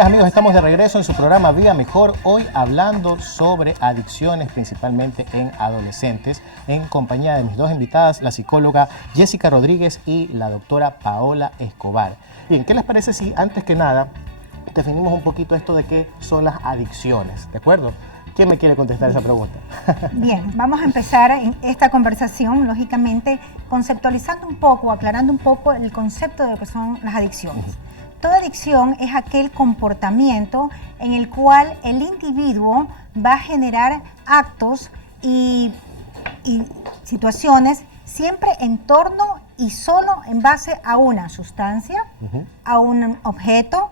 Amigas, amigos, estamos de regreso en su programa Vida Mejor, hoy hablando sobre adicciones, principalmente en adolescentes, en compañía de mis dos invitadas, la psicóloga Jessica Rodríguez y la doctora Paola Escobar. Bien, ¿qué les parece si antes que nada definimos un poquito esto de qué son las adicciones? ¿De acuerdo? ¿Quién me quiere contestar esa pregunta? Bien, vamos a empezar en esta conversación, lógicamente, conceptualizando un poco, aclarando un poco el concepto de lo que son las adicciones. Toda adicción es aquel comportamiento en el cual el individuo va a generar actos y situaciones siempre en torno y solo en base a una sustancia, a un objeto,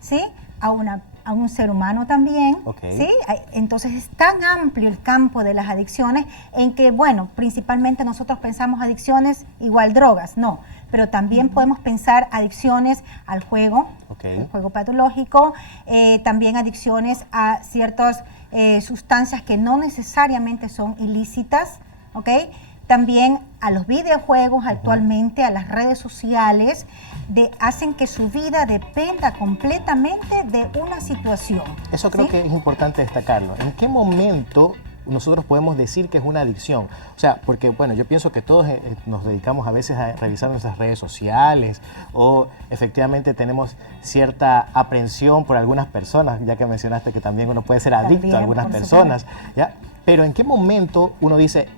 ¿sí? a un ser humano también, ¿sí? Entonces es tan amplio el campo de las adicciones en que, bueno, principalmente nosotros pensamos adicciones igual drogas, no, pero también podemos pensar adicciones al juego, el juego patológico, también adicciones a ciertas sustancias que no necesariamente son ilícitas, también a los videojuegos actualmente, a las redes sociales, hacen que su vida dependa completamente de una situación. Eso creo que es importante destacarlo. ¿En qué momento nosotros podemos decir que es una adicción? O sea, porque bueno, yo pienso que todos nos dedicamos a veces a revisar nuestras redes sociales o efectivamente tenemos cierta aprensión por algunas personas, ya que mencionaste que también uno puede ser adicto a algunas personas, ¿ya? Pero ¿en qué momento uno dice,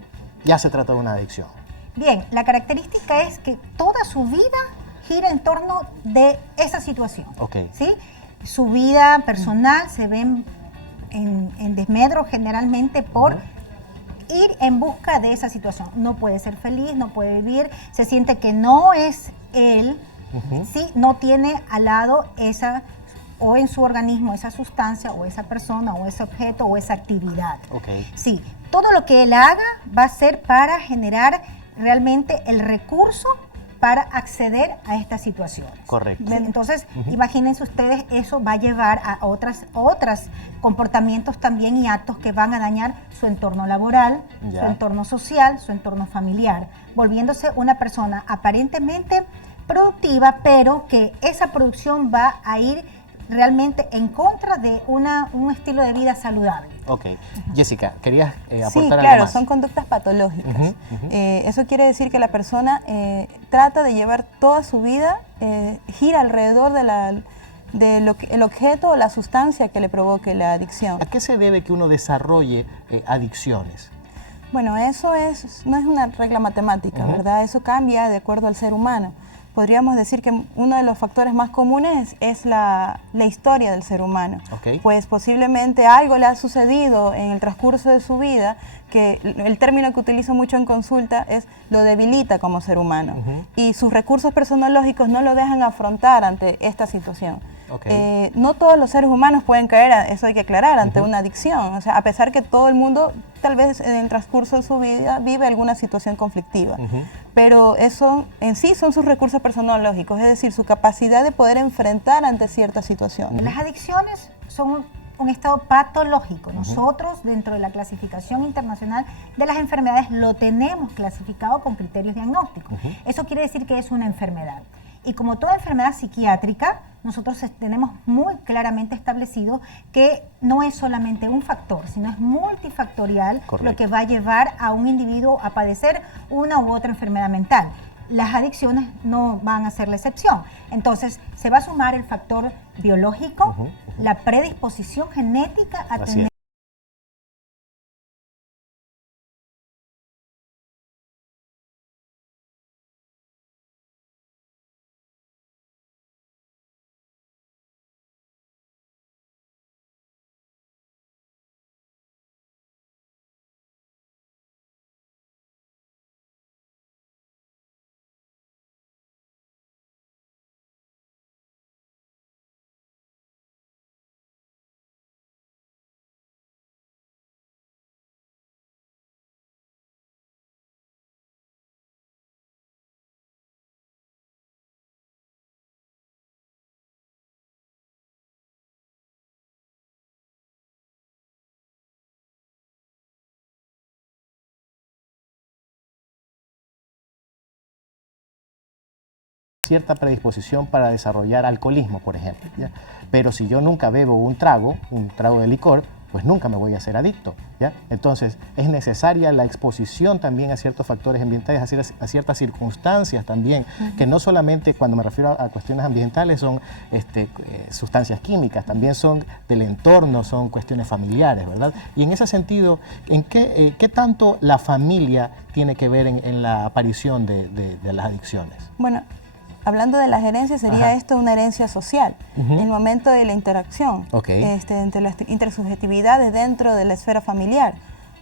ya se trata de una adicción? Bien, la característica es que toda su vida gira en torno de esa situación. ¿Sí? Su vida personal se ve en desmedro generalmente por ir en busca de esa situación. No puede ser feliz, no puede vivir, se siente que no es él, ¿sí? No tiene al lado esa, o en su organismo, esa sustancia, o esa persona, o ese objeto, o esa actividad. Sí, todo lo que él haga va a ser para generar realmente el recurso para acceder a estas situaciones. Correcto. Entonces, imagínense ustedes, eso va a llevar a otros comportamientos también y actos que van a dañar su entorno laboral, su entorno social, su entorno familiar, volviéndose una persona aparentemente productiva, pero que esa producción va a ir realmente en contra de un estilo de vida saludable. Jessica, ¿querías aportar algo más? Sí, claro, son conductas patológicas. Eso quiere decir que la persona trata de llevar toda su vida, gira alrededor del objeto o la sustancia que le provoque la adicción. ¿A qué se debe que uno desarrolle adicciones? Bueno, eso no es una regla matemática, ¿verdad? Eso cambia de acuerdo al ser humano. Podríamos decir que uno de los factores más comunes es la historia del ser humano. Pues posiblemente algo le ha sucedido en el transcurso de su vida, que el término que utilizo mucho en consulta es lo debilita como ser humano. Y sus recursos personológicos no lo dejan afrontar ante esta situación. No todos los seres humanos pueden caer, eso hay que aclarar, ante una adicción. O sea, a pesar que todo el mundo, tal vez en el transcurso de su vida, vive alguna situación conflictiva. Pero eso en sí son sus recursos personológicos, es decir, su capacidad de poder enfrentar ante ciertas situaciones. Las adicciones son un estado patológico. Nosotros, dentro de la clasificación internacional de las enfermedades, lo tenemos clasificado con criterios diagnósticos. Eso quiere decir que es una enfermedad. Y como toda enfermedad psiquiátrica, nosotros tenemos muy claramente establecido que no es solamente un factor, sino es multifactorial lo que va a llevar a un individuo a padecer una u otra enfermedad mental. Las adicciones no van a ser la excepción. Entonces, se va a sumar el factor biológico, la predisposición genética a tener cierta predisposición para desarrollar alcoholismo, por ejemplo, ¿ya? Pero si yo nunca bebo un trago de licor, pues nunca me voy a hacer adicto, ¿ya? Entonces, es necesaria la exposición también a ciertos factores ambientales, a ciertas circunstancias también, que no solamente, cuando me refiero a cuestiones ambientales, son sustancias químicas, también son del entorno, son cuestiones familiares, ¿verdad? Y en ese sentido, ¿en qué tanto la familia tiene que ver en la aparición de las adicciones? Bueno, hablando de las herencias, sería esto una herencia social. El momento de la interacción entre las intersubjetividades dentro de la esfera familiar.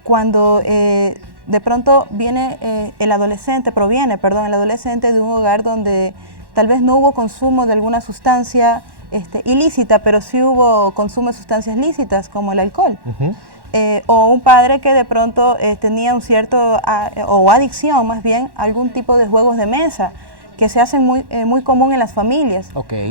Cuando de pronto viene el adolescente de un hogar donde tal vez no hubo consumo de alguna sustancia ilícita, pero sí hubo consumo de sustancias lícitas, como el alcohol. O un padre que de pronto tenía un cierto, o adicción más bien, a algún tipo de juegos de mesa, que se hacen muy común en las familias,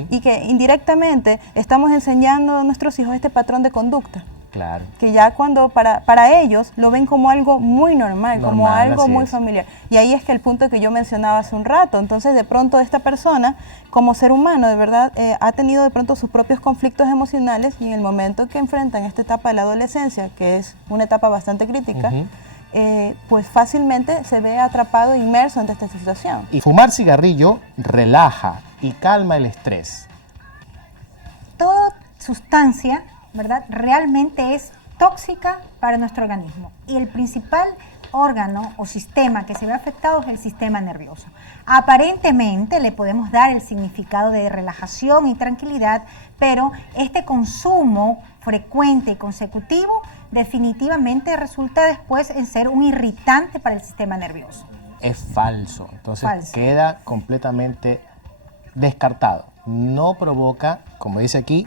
y que indirectamente estamos enseñando a nuestros hijos este patrón de conducta. Claro. Que ya cuando para ellos lo ven como algo muy normal, como algo muy familiar. Y ahí es que el punto que yo mencionaba hace un rato. Entonces, de pronto esta persona, como ser humano, de verdad, ha tenido de pronto sus propios conflictos emocionales, y en el momento que enfrentan esta etapa de la adolescencia, que es una etapa bastante crítica, pues fácilmente se ve atrapado e inmerso ante esta situación. Y fumar cigarrillo relaja y calma el estrés. Toda sustancia, ¿verdad?, realmente es tóxica para nuestro organismo, y el principal órgano o sistema que se ve afectado es el sistema nervioso. Aparentemente le podemos dar el significado de relajación y tranquilidad, pero este consumo frecuente y consecutivo definitivamente resulta después en ser un irritante para el sistema nervioso. Es falso, entonces queda completamente descartado. No provoca, como dice aquí,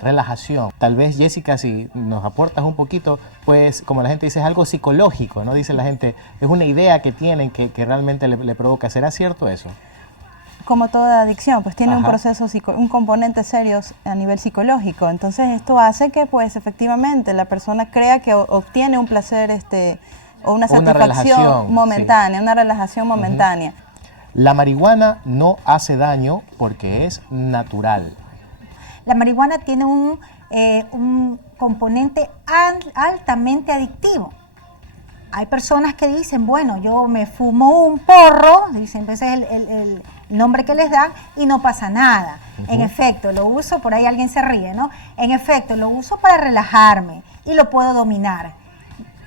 relajación. Tal vez, Jessica, si nos aportas un poquito, pues como la gente dice, es algo psicológico, ¿no? Dice la gente, es una idea que tienen que realmente le provoca. ¿Será cierto eso? Como toda adicción, pues tiene un proceso, un componente serio a nivel psicológico. Entonces esto hace que, pues efectivamente, la persona crea que obtiene un placer o una satisfacción momentánea, una relajación momentánea. La marihuana no hace daño porque es natural. La marihuana tiene un componente altamente adictivo. Hay personas que dicen, bueno, yo me fumo un porro, dicen, ese es el nombre que les dan, y no pasa nada. En efecto, lo uso, por ahí alguien se ríe, ¿no? En efecto, lo uso para relajarme y lo puedo dominar.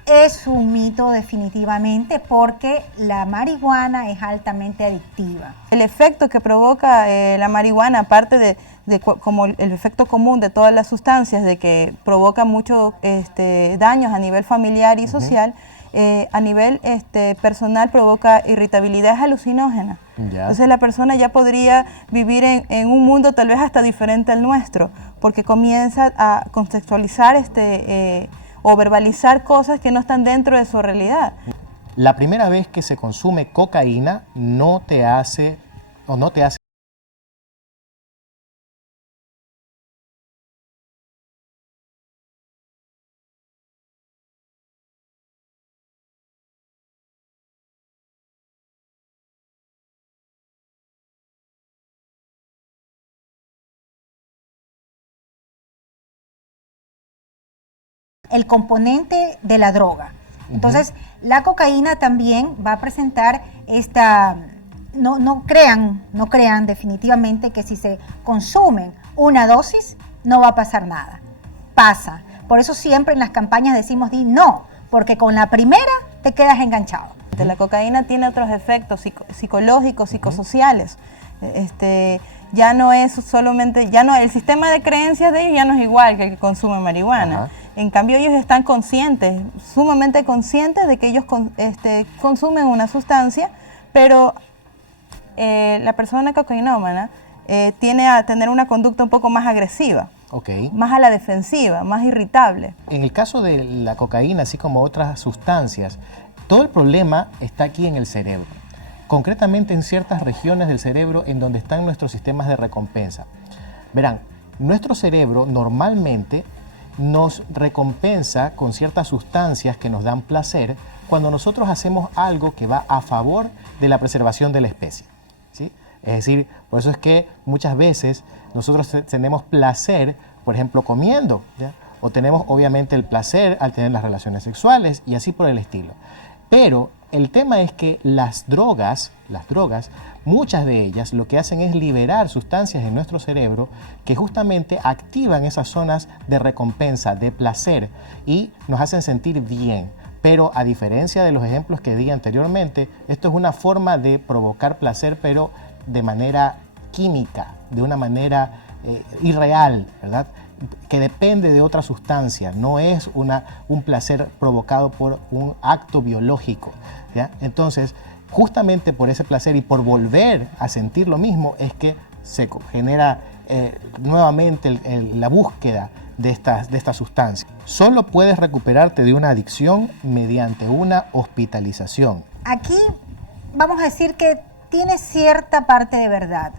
Es un mito definitivamente, porque la marihuana es altamente adictiva. El efecto que provoca la marihuana, aparte de como el efecto común de todas las sustancias, de que provoca muchos daños a nivel familiar y social, a nivel personal provoca irritabilidad alucinógena. Entonces la persona ya podría vivir en un mundo tal vez hasta diferente al nuestro, porque comienza a contextualizar o verbalizar cosas que no están dentro de su realidad. La primera vez que se consume cocaína no te hace el componente de la droga. Entonces, la cocaína también va a presentar no crean definitivamente que si se consumen una dosis no va a pasar nada. Pasa. Por eso siempre en las campañas decimos no, porque con la primera te quedas enganchado. La cocaína tiene otros efectos psicológicos, psicosociales. Ya no es solamente, el sistema de creencias de ellos ya no es igual que el que consume marihuana. En cambio, ellos están conscientes, sumamente conscientes de que ellos consumen una sustancia, pero la persona cocainómana tiene a tener una conducta un poco más agresiva, más a la defensiva, más irritable. En el caso de la cocaína, así como otras sustancias, todo el problema está aquí en el cerebro. Concretamente en ciertas regiones del cerebro en donde están nuestros sistemas de recompensa. Verán, nuestro cerebro normalmente nos recompensa con ciertas sustancias que nos dan placer cuando nosotros hacemos algo que va a favor de la preservación de la especie, ¿sí? Es decir, por eso es que muchas veces nosotros tenemos placer, por ejemplo, comiendo, ¿ya? O tenemos obviamente el placer al tener las relaciones sexuales y así por el estilo. Pero el tema es que las drogas, muchas de ellas lo que hacen es liberar sustancias en nuestro cerebro que justamente activan esas zonas de recompensa, de placer y nos hacen sentir bien. Pero a diferencia de los ejemplos que di anteriormente, esto es una forma de provocar placer, pero de manera química, de una manera irreal, ¿verdad? Que depende de otra sustancia, no es un placer provocado por un acto biológico, ¿ya? Entonces, justamente por ese placer y por volver a sentir lo mismo es que se genera nuevamente la búsqueda de estas sustancias. Solo puedes recuperarte de una adicción mediante una hospitalización. Aquí vamos a decir que tiene cierta parte de verdad.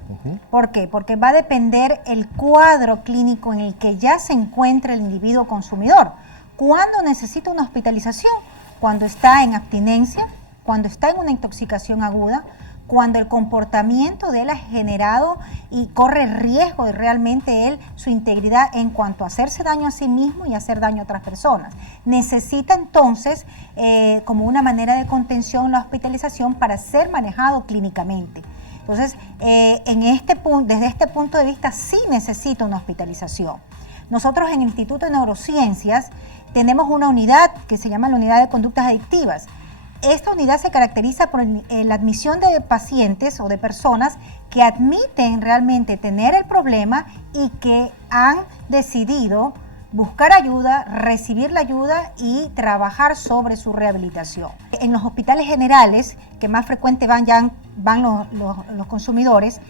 ¿Por qué? Porque va a depender el cuadro clínico en el que ya se encuentra el individuo consumidor. ¿Cuándo necesita una hospitalización? Cuando está en abstinencia, cuando está en una intoxicación aguda, cuando el comportamiento de él ha generado y corre riesgo de realmente su integridad en cuanto a hacerse daño a sí mismo y hacer daño a otras personas. Necesita entonces, como una manera de contención, la hospitalización para ser manejado clínicamente. Entonces, desde este punto de vista, sí necesita una hospitalización. Nosotros en el Instituto de Neurociencias tenemos una unidad que se llama la Unidad de Conductas Adictivas. Esta unidad se caracteriza por la admisión de pacientes o de personas que admiten realmente tener el problema y que han decidido buscar ayuda, recibir la ayuda y trabajar sobre su rehabilitación. En los hospitales generales, que más frecuente van los consumidores,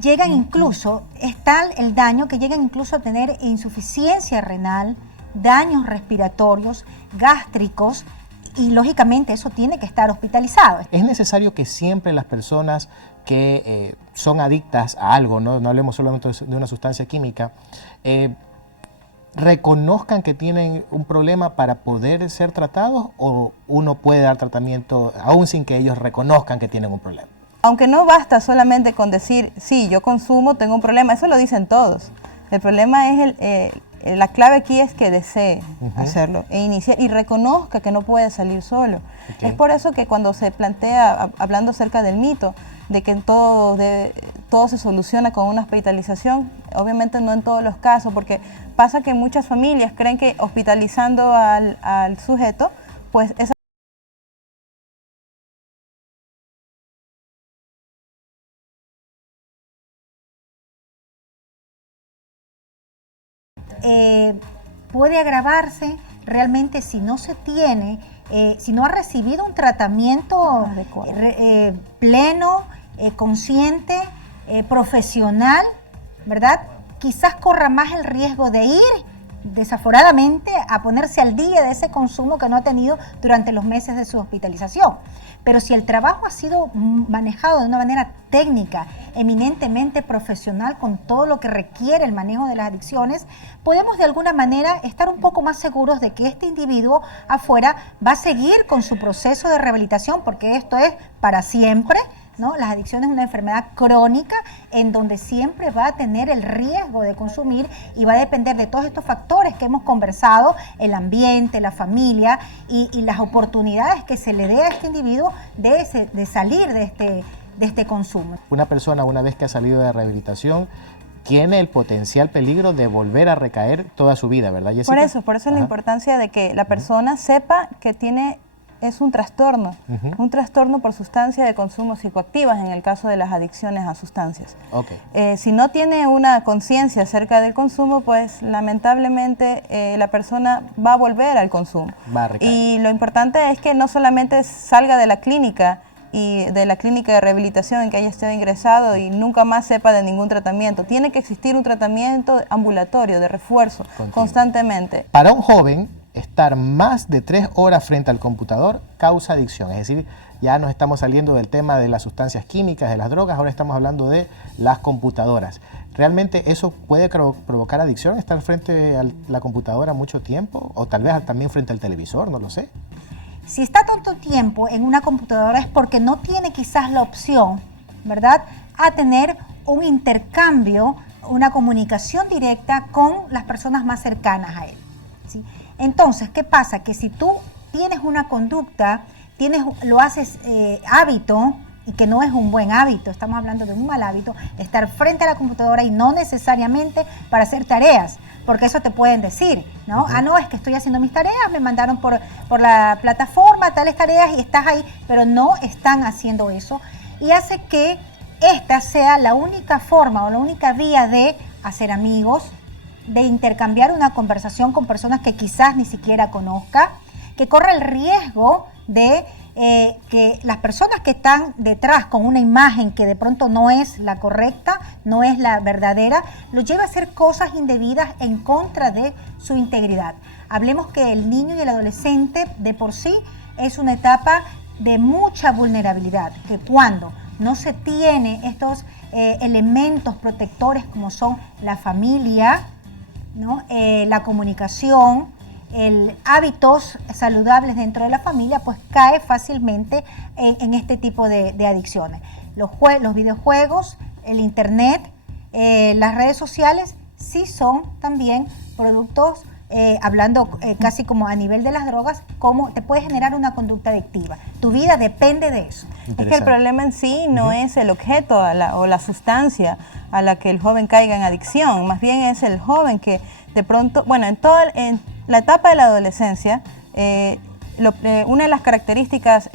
llegan incluso, es tal el daño que llegan incluso a tener insuficiencia renal, daños respiratorios, gástricos, y lógicamente eso tiene que estar hospitalizado. Es necesario que siempre las personas que son adictas a algo, no hablemos solamente de una sustancia química, reconozcan que tienen un problema para poder ser tratados, o uno puede dar tratamiento aún sin que ellos reconozcan que tienen un problema. Aunque no basta solamente con decir, sí, yo consumo, tengo un problema, eso lo dicen todos. El problema es la clave aquí es que desee hacerlo e iniciar y reconozca que no puede salir solo. Es por eso que cuando se plantea, hablando acerca del mito, de que todo se soluciona con una hospitalización, obviamente no en todos los casos, porque pasa que muchas familias creen que hospitalizando al sujeto, pues esa puede agravarse realmente si no se tiene, si no ha recibido un tratamiento pleno, consciente, profesional, ¿verdad? Quizás corra más el riesgo de ir desaforadamente a ponerse al día de ese consumo que no ha tenido durante los meses de su hospitalización. Pero si el trabajo ha sido manejado de una manera técnica, eminentemente profesional, con todo lo que requiere el manejo de las adicciones, podemos de alguna manera estar un poco más seguros de que este individuo afuera va a seguir con su proceso de rehabilitación, porque esto es para siempre, ¿no? Las adicciones es una enfermedad crónica en donde siempre va a tener el riesgo de consumir y va a depender de todos estos factores que hemos conversado, el ambiente, la familia y las oportunidades que se le dé a este individuo de salir de este consumo. Una persona, una vez que ha salido de rehabilitación, tiene el potencial peligro de volver a recaer toda su vida, ¿verdad, Jessica? Por eso es la importancia de que la persona sepa que es un trastorno por sustancia de consumo psicoactivas en el caso de las adicciones a sustancias. Si no tiene una conciencia acerca del consumo, pues lamentablemente la persona va a volver al consumo. Y lo importante es que no solamente salga de la clínica y de la clínica de rehabilitación en que haya estado ingresado y nunca más sepa de ningún tratamiento. Tiene que existir un tratamiento ambulatorio de refuerzo constantemente. Para un joven, estar más de 3 horas frente al computador causa adicción. Es decir, ya nos estamos saliendo del tema de las sustancias químicas, de las drogas, ahora estamos hablando de las computadoras. ¿Realmente eso puede provocar adicción, estar frente a la computadora mucho tiempo? O tal vez también frente al televisor, no lo sé. Si está tanto tiempo en una computadora es porque no tiene quizás la opción, ¿verdad?, a tener un intercambio, una comunicación directa con las personas más cercanas a él, ¿sí? Entonces, ¿qué pasa? Que si tú tienes una conducta, lo haces hábito, y que no es un buen hábito, estamos hablando de un mal hábito, estar frente a la computadora y no necesariamente para hacer tareas, porque eso te pueden decir, ¿no? Ah, no, es que estoy haciendo mis tareas, me mandaron por la plataforma tales tareas y estás ahí, pero no están haciendo eso, y hace que esta sea la única forma o la única vía de hacer amigos, de intercambiar una conversación con personas que quizás ni siquiera conozca, que corre el riesgo de que las personas que están detrás con una imagen que de pronto no es la correcta, no es la verdadera, lo lleva a hacer cosas indebidas en contra de su integridad. Hablemos que el niño y el adolescente de por sí es una etapa de mucha vulnerabilidad, que cuando no se tiene estos elementos protectores como son la familia, ¿no? La comunicación, hábitos saludables dentro de la familia, pues cae fácilmente en este tipo de adicciones. Los videojuegos, el internet, las redes sociales sí son también productos, hablando casi como a nivel de las drogas, como te puede generar una conducta adictiva. Tu vida depende de eso. Es que el problema en sí no es el objeto o la sustancia a la que el joven caiga en adicción, más bien es el joven que de pronto, bueno, en la etapa de la adolescencia, una de las características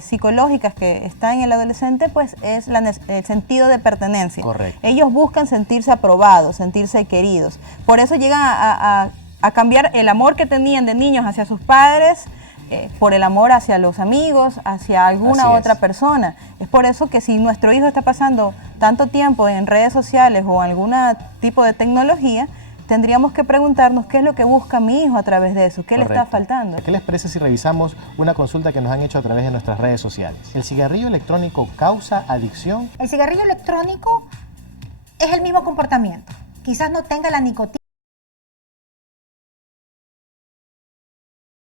psicológicas que está en el adolescente pues es el sentido de pertenencia. Correcto. Ellos buscan sentirse aprobados, sentirse queridos. Por eso llegan a cambiar el amor que tenían de niños hacia sus padres por el amor hacia los amigos, hacia alguna otra persona. Es por eso que si nuestro hijo está pasando tanto tiempo en redes sociales o algún tipo de tecnología, tendríamos que preguntarnos qué es lo que busca mi hijo a través de eso, qué le está faltando. ¿Qué les parece si revisamos una consulta que nos han hecho a través de nuestras redes sociales? ¿El cigarrillo electrónico causa adicción? El cigarrillo electrónico es el mismo comportamiento. Quizás no tenga la nicotina.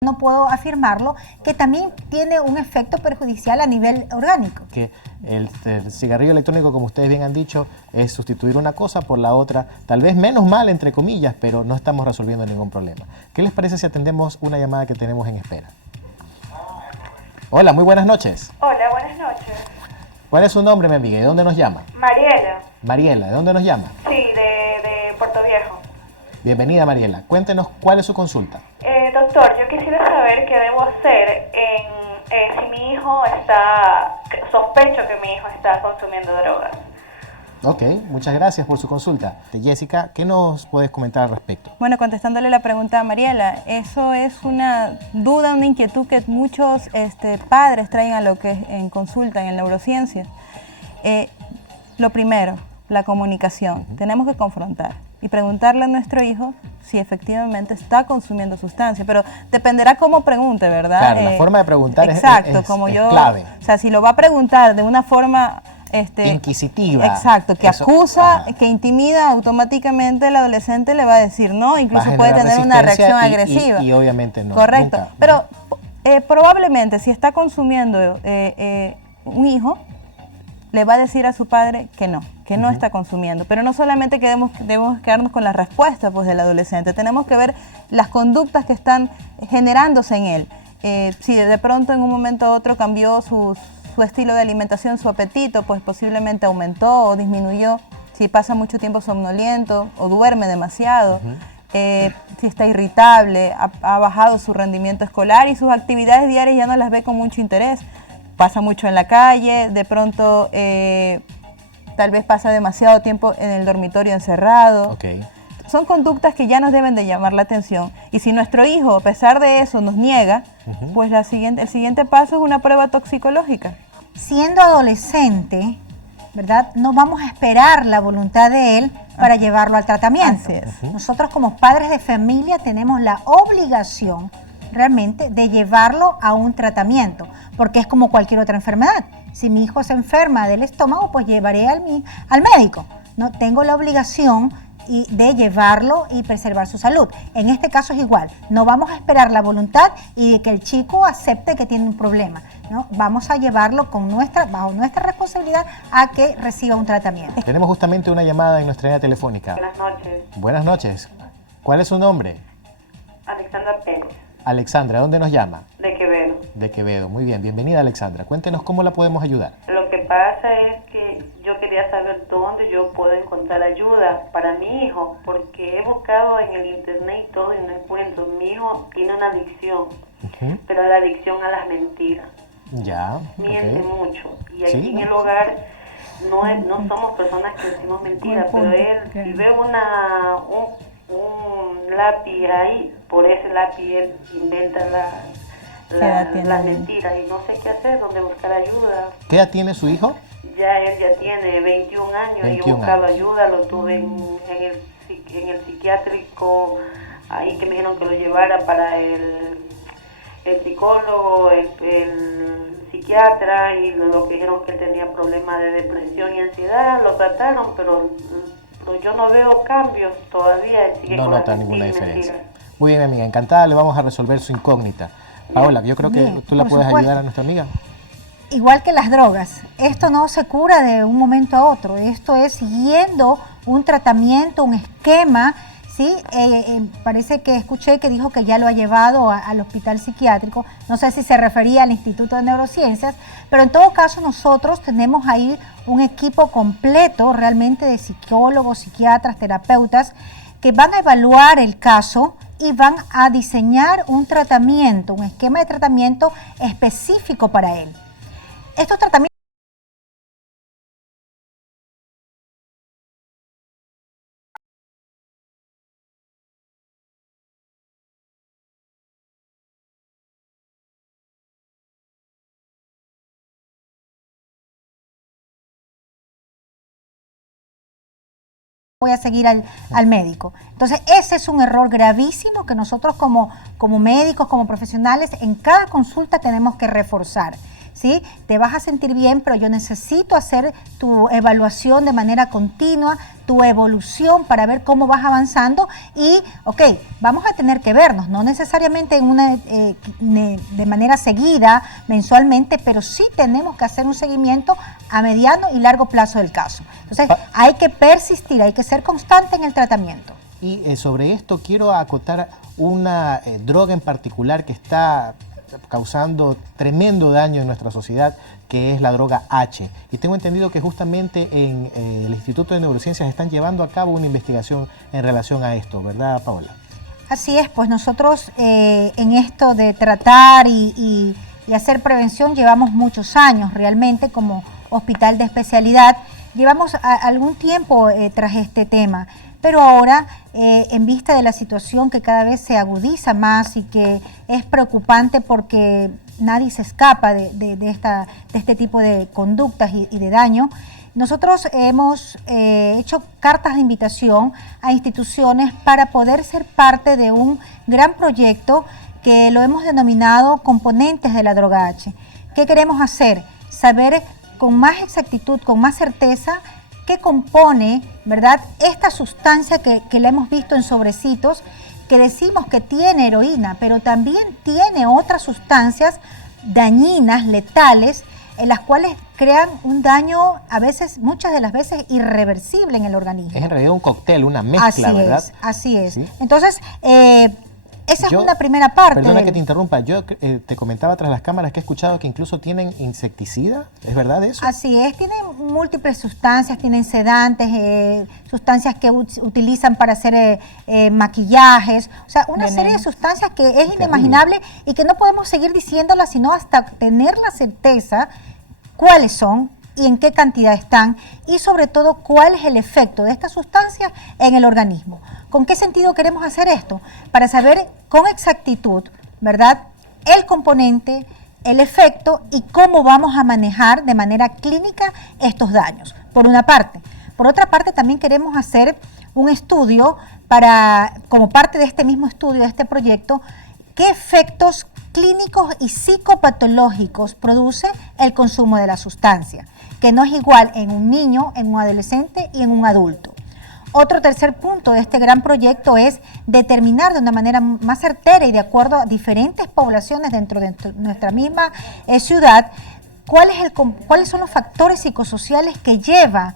No puedo afirmarlo, que también tiene un efecto perjudicial a nivel orgánico. Que el cigarrillo electrónico, como ustedes bien han dicho, es sustituir una cosa por la otra, tal vez menos mal, entre comillas, pero no estamos resolviendo ningún problema. ¿Qué les parece si atendemos una llamada que tenemos en espera? Hola, muy buenas noches. Hola, buenas noches. ¿Cuál es su nombre, mi amiga? ¿De dónde nos llama? Mariela. Mariela, ¿de dónde nos llama? Sí, de Puerto Viejo. Bienvenida, Mariela. Cuéntenos cuál es su consulta. Doctor, yo quisiera saber qué debo hacer si mi hijo sospecho que mi hijo está consumiendo drogas. Ok, muchas gracias por su consulta. Jessica, ¿qué nos puedes comentar al respecto? Bueno, contestándole la pregunta a Mariela, eso es una duda, una inquietud que muchos padres traen a lo que es en consulta, en el neurociencia. Lo primero, la comunicación. Tenemos que confrontar y preguntarle a nuestro hijo si efectivamente está consumiendo sustancia, pero dependerá cómo pregunte, ¿verdad? Claro, la forma de preguntar es clave. O sea, si lo va a preguntar de una forma inquisitiva. Exacto, que acusa, que intimida, automáticamente el adolescente le va a decir no, incluso puede tener una reacción agresiva. Y obviamente no. Correcto, nunca. Pero probablemente si está consumiendo un hijo, le va a decir a su padre que no está consumiendo. Pero no solamente debemos quedarnos con la respuesta pues, del adolescente, tenemos que ver las conductas que están generándose en él. Si de pronto en un momento u otro cambió su estilo de alimentación, su apetito, pues posiblemente aumentó o disminuyó. Si pasa mucho tiempo somnoliento o duerme demasiado, si está irritable, ha bajado su rendimiento escolar y sus actividades diarias ya no las ve con mucho interés. Pasa mucho en la calle, de pronto tal vez pasa demasiado tiempo en el dormitorio encerrado. Okay. Son conductas que ya nos deben de llamar la atención. Y si nuestro hijo, a pesar de eso, nos niega, pues el siguiente paso es una prueba toxicológica. Siendo adolescente, ¿verdad? No vamos a esperar la voluntad de él para llevarlo al tratamiento. Así es. Nosotros como padres de familia tenemos la obligación realmente de llevarlo a un tratamiento, porque es como cualquier otra enfermedad. Si mi hijo se enferma del estómago, pues llevaré al médico. No tengo la obligación y de llevarlo y preservar su salud. En este caso es igual, no vamos a esperar la voluntad y que el chico acepte que tiene un problema, ¿no? Vamos a llevarlo bajo nuestra responsabilidad a que reciba un tratamiento. Tenemos justamente una llamada en nuestra línea telefónica. Buenas noches. Buenas noches. ¿Cuál es su nombre? Alexandra Pérez. Alexandra, ¿dónde nos llama? De Quevedo. De Quevedo, muy bien. Bienvenida, Alexandra. Cuéntenos cómo la podemos ayudar. Lo que pasa es que yo quería saber dónde yo puedo encontrar ayuda para mi hijo, porque he buscado en el internet y todo y no encuentro. Mi hijo tiene una adicción, pero la adicción a las mentiras. Ya. Miente mucho. Y aquí Sí. en el hogar no somos personas que decimos mentiras, pero él, si ve un lápiz ahí, por ese lápiz él inventa las mentiras y no sé qué hacer, dónde buscar ayuda. ¿Qué edad tiene su hijo? Ya él ya tiene 21 años 21 y he buscado años. ayuda, lo tuve en el psiquiátrico, ahí que me dijeron que lo llevara para el psicólogo, el psiquiatra, y lo que dijeron que él tenía problemas de depresión y ansiedad, lo trataron, pero yo no veo cambios todavía. Él sigue No con las nota ninguna mentiras. diferencia. Muy bien, amiga. Encantada, le vamos a resolver su incógnita. Paola, yo creo que Bien, tú la por puedes supuesto. ayudar a nuestra amiga. Igual que las drogas, esto no se cura de un momento a otro, esto es siguiendo un tratamiento, un esquema, ¿sí? Parece que escuché que dijo que ya lo ha llevado al hospital psiquiátrico, no sé si se refería al Instituto de Neurociencias, pero en todo caso nosotros tenemos ahí un equipo completo realmente de psicólogos, psiquiatras, terapeutas, que van a evaluar el caso y van a diseñar un tratamiento, un esquema de tratamiento específico para él. Estos tratamientos voy a seguir al médico. Entonces, ese es un error gravísimo que nosotros como médicos, como profesionales, en cada consulta tenemos que reforzar. ¿Sí? Te vas a sentir bien, pero yo necesito hacer tu evaluación de manera continua, tu evolución para ver cómo vas avanzando y, ok, vamos a tener que vernos, no necesariamente de manera seguida, mensualmente, pero sí tenemos que hacer un seguimiento a mediano y largo plazo del caso. Entonces, hay que persistir, hay que ser constante en el tratamiento. Y sobre esto quiero acotar una droga en particular que está causando tremendo daño en nuestra sociedad, que es la droga H. Y tengo entendido que justamente en el Instituto de Neurociencias están llevando a cabo una investigación en relación a esto, ¿verdad, Paola? Así es, pues nosotros en esto de tratar y hacer prevención llevamos muchos años realmente como hospital de especialidad. Llevamos algún tiempo tras este tema, pero ahora en vista de la situación que cada vez se agudiza más y que es preocupante porque nadie se escapa de este tipo de conductas y de daño, nosotros hemos hecho cartas de invitación a instituciones para poder ser parte de un gran proyecto que lo hemos denominado Componentes de la Droga H. ¿Qué queremos hacer? Saber con más exactitud, con más certeza, qué compone, ¿verdad?, esta sustancia que la hemos visto en sobrecitos, que decimos que tiene heroína, pero también tiene otras sustancias dañinas, letales, en las cuales crean un daño, a veces, muchas de las veces, irreversible en el organismo. Es en realidad un cóctel, una mezcla, ¿verdad? Así es. ¿Sí? Entonces, esa es una primera parte. Perdona que te interrumpa, yo te comentaba tras las cámaras que he escuchado que incluso tienen insecticida, ¿es verdad eso? Así es, tienen múltiples sustancias, tienen sedantes, sustancias que utilizan para hacer maquillajes, o sea, una serie de sustancias que es inimaginable y que no podemos seguir diciéndolas sino hasta tener la certeza cuáles son y en qué cantidad están y sobre todo cuál es el efecto de estas sustancias en el organismo. ¿Con qué sentido queremos hacer esto? Para saber con exactitud, ¿verdad?, el componente, el efecto y cómo vamos a manejar de manera clínica estos daños, por una parte. Por otra parte, también queremos hacer un estudio para, como parte de este mismo estudio, de este proyecto, qué efectos clínicos y psicopatológicos produce el consumo de la sustancia, que no es igual en un niño, en un adolescente y en un adulto. Otro tercer punto de este gran proyecto es determinar de una manera más certera y de acuerdo a diferentes poblaciones dentro de nuestra misma ciudad, cuáles son los factores psicosociales que lleva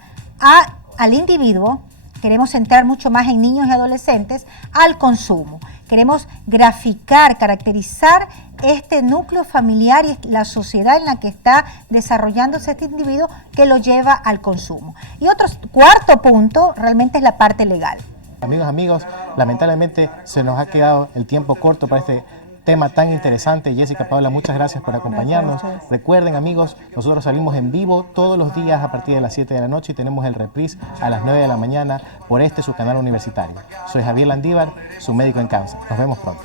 al individuo, queremos centrar mucho más en niños y adolescentes, al consumo. Queremos graficar, caracterizar este núcleo familiar y la sociedad en la que está desarrollándose este individuo que lo lleva al consumo. Y otro cuarto punto realmente es la parte legal. Amigos, lamentablemente se nos ha quedado el tiempo corto para este tema tan interesante. Jessica, Paula, muchas gracias por acompañarnos. Recuerden, amigos, nosotros salimos en vivo todos los días a partir de las 7 de la noche y tenemos el reprise a las 9 de la mañana por su canal universitario. Soy Javier Landívar, su médico en cáncer. Nos vemos pronto.